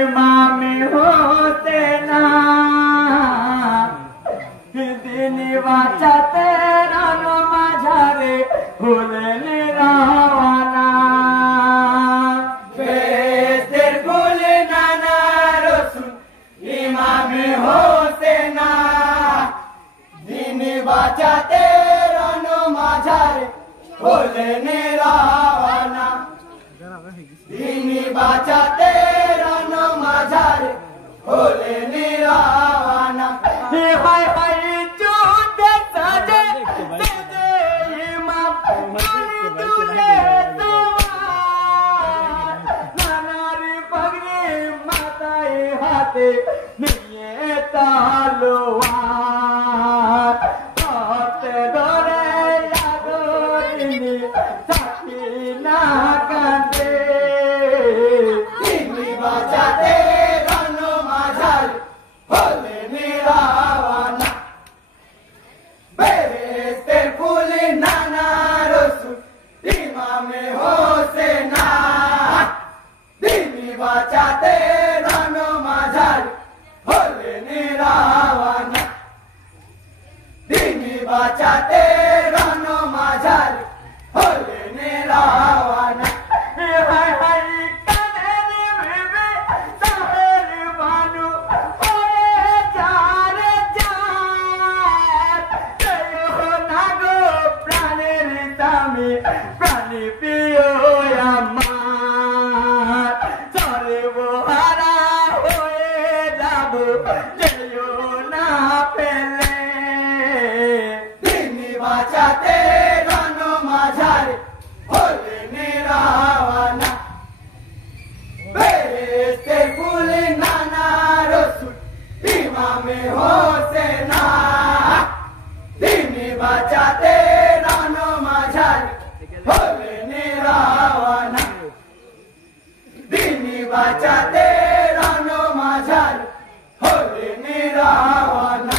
इमाम होसेन दिन बाँचाते रन माझारे হলেন রাওয়ানা বেহেশতের ফুল নানা রসুল ইমাম হোসেন দিন বাঁচাতে রন মাঝারে হলেন রাওয়ানা দিন বাঁচাতে রন মাঝারে হলেন রাওয়ানা হায় হায় যুদ্ধে সাজে সাজে ইমাম তুলে তোমার নানার পাগড়ি মাথায় হাতে নিয়ে তলোয়ার হাতে ধরে আগরিনি সাথী না কাঁদে তিনি বাঁচাতে রণ মাঝার হলেন রাওয়ানা বেহেশতের ফুল নানা রসুল ইমাম হোসেন তিনি বাঁচাতে রণ মাঝার হলেন রাওয়ানা তিনি বাঁচাতে রণ মাঝার হলেন রাওয়ানা হায় হায় কানের ভেবে তাহের বানু ওরে যার যার না গো প্রাণের দামে প্রাণী প্রিয় আমার সর্বহারা হয়ে যাব যেও না পেলে তিনি বাঁচাতে রণ মাঝারে হলেন রাওয়ানা বেহেশতের ফুল নানা রসুল ইমাম হোসেন তিনি বাঁচাতে রণ মাঝারে হলেন রাওয়ানা তিনি বাঁচাতে রণ মাঝারে হলেন রাওয়ানা